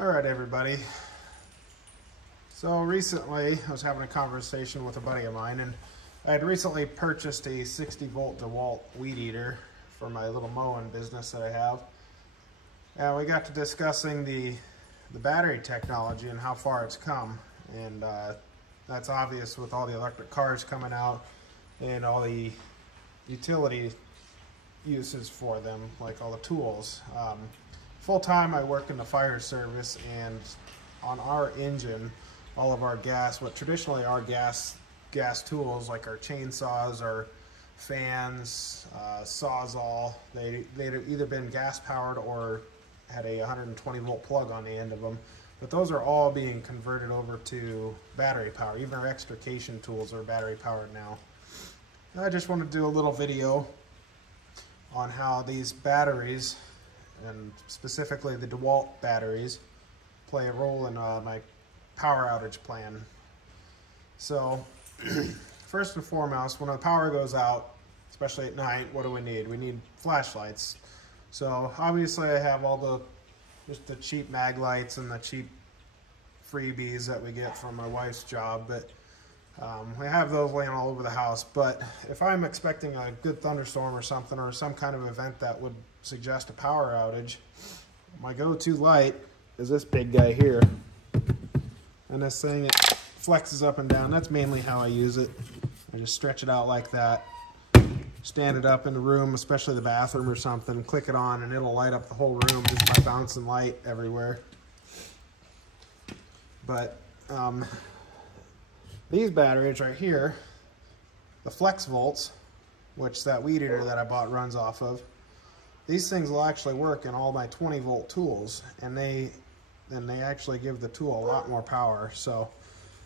All right, everybody. So recently I was having a conversation with a buddy of mine, and I had recently purchased a 60-volt Dewalt weed eater for my little mowing business that I have. And we got to discussing the battery technology and how far it's come. And that's obvious with all the electric cars coming out and all the utility uses for them, like all the tools. Full-time I work in the fire service, and on our engine, all of our gas, what traditionally are gas tools, like our chainsaws, our fans, sawzall, they'd either been gas powered or had a 120 volt plug on the end of them. But those are all being converted over to battery power. Even our extrication tools are battery powered now. I just want to do a little video on how these batteries, and specifically the Dewalt batteries, play a role in my power outage plan. So first and foremost, when the power goes out, especially at night, what do we need? We need flashlights. So obviously I have all just the cheap mag lights and the cheap freebies that we get from my wife's job, but we have those laying all over the house. But if I'm expecting a good thunderstorm or something, or some kind of event that would suggest a power outage, my go-to light is this big guy here. And this thing, it flexes up and down. That's mainly how I use it. I just stretch it out like that, stand it up in the room, especially the bathroom or something, click it on, and it'll light up the whole room just by bouncing light everywhere. But these batteries right here, the flex volts, which that weed eater that I bought runs off of, these things will actually work in all my 20 volt tools, and they actually give the tool a lot more power. So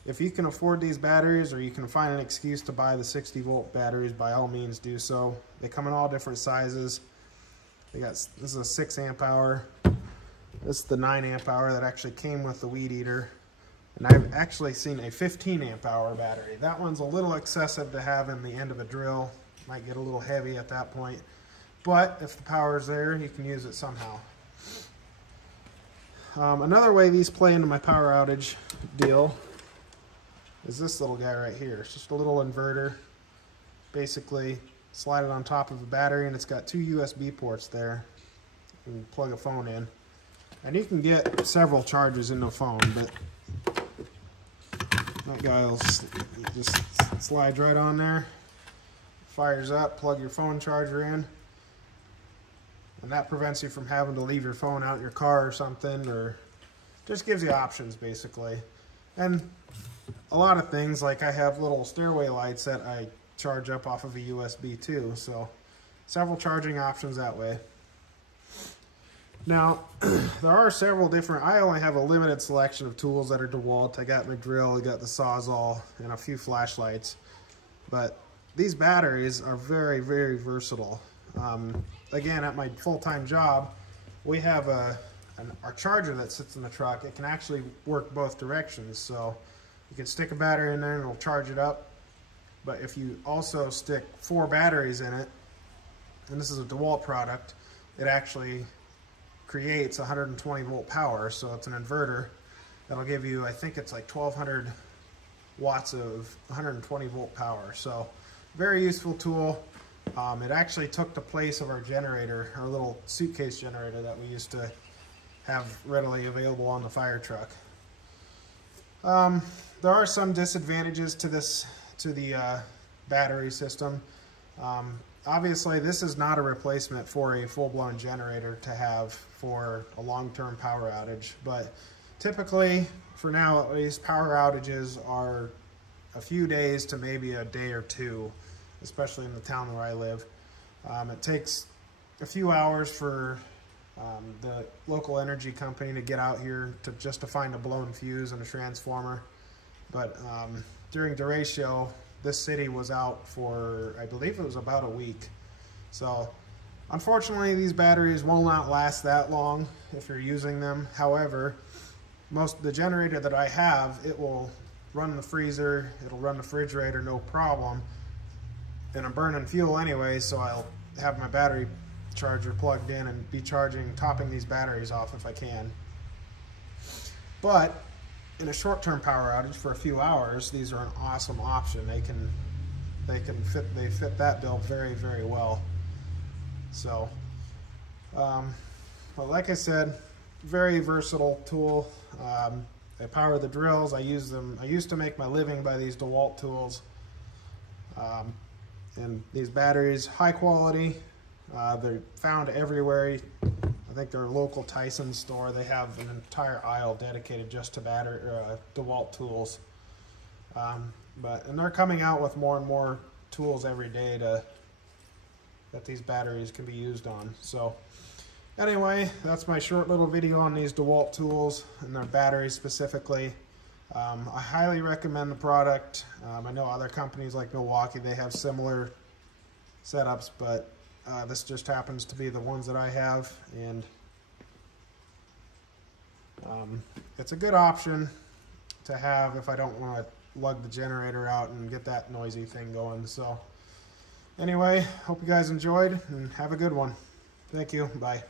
if you can afford these batteries, or you can find an excuse to buy the 60 volt batteries, by all means do so. They come in all different sizes. This is a 6 amp hour. This is the 9 amp hour that actually came with the weed eater. And I've actually seen a 15 amp hour battery. That one's a little excessive to have in the end of a drill. Might get a little heavy at that point. But if the power's there, you can use it somehow. Another way these play into my power outage deal is this little guy right here. It's just a little inverter. Basically, slide it on top of a battery, and it's got 2 USB ports there. You can plug a phone in. And you can get several charges in the phone, but that guy will just slides right on there, fires up, plug your phone charger in, and that prevents you from having to leave your phone out in your car or something, or just gives you options basically. And a lot of things, like I have little stairway lights that I charge up off of a USB too, so several charging options that way. Now, there are several different, I only have a limited selection of tools that are DeWalt. I got my drill, I got the Sawzall, and a few flashlights. But these batteries are very, very versatile. Again, at my full-time job, we have our charger that sits in the truck. It can actually work both directions. So you can stick a battery in there and it'll charge it up. But if you also stick 4 batteries in it, and this is a DeWalt product, it actually creates 120 volt power. So it's an inverter that'll give you, I think it's like 1200 watts of 120 volt power. So very useful tool. It actually took the place of our generator, our little suitcase generator that we used to have readily available on the fire truck. There are some disadvantages to the battery system. Obviously, this is not a replacement for a full-blown generator to have for a long-term power outage, but typically, for now at least, power outages are a few days to maybe a day or two, especially in the town where I live. It takes a few hours for the local energy company to get out here just to find a blown fuse and a transformer. But during Derecho, this city was out for, I believe it was about a week. So unfortunately, these batteries will not last that long if you're using them. However, the generator that I have, it will run the freezer, it'll run the refrigerator, no problem. And I'm burning fuel anyway, so I'll have my battery charger plugged in and be topping these batteries off if I can. But in a short-term power outage for a few hours, these are an awesome option. They fit that bill very, very well. So, but like I said, very versatile tool. I power the drills. I use them. I used to make my living by these Dewalt tools. And these batteries, high quality. They're found everywhere. I think their local Tyson store, they have an entire aisle dedicated just to DeWalt tools. And they're coming out with more and more tools every day that these batteries can be used on. So anyway, that's my short little video on these DeWalt tools and their batteries specifically. I highly recommend the product. I know other companies like Milwaukee, they have similar setups, but this just happens to be the ones that I have, and it's a good option to have if I don't want to lug the generator out and get that noisy thing going. So anyway, hope you guys enjoyed and have a good one. Thank you. Bye.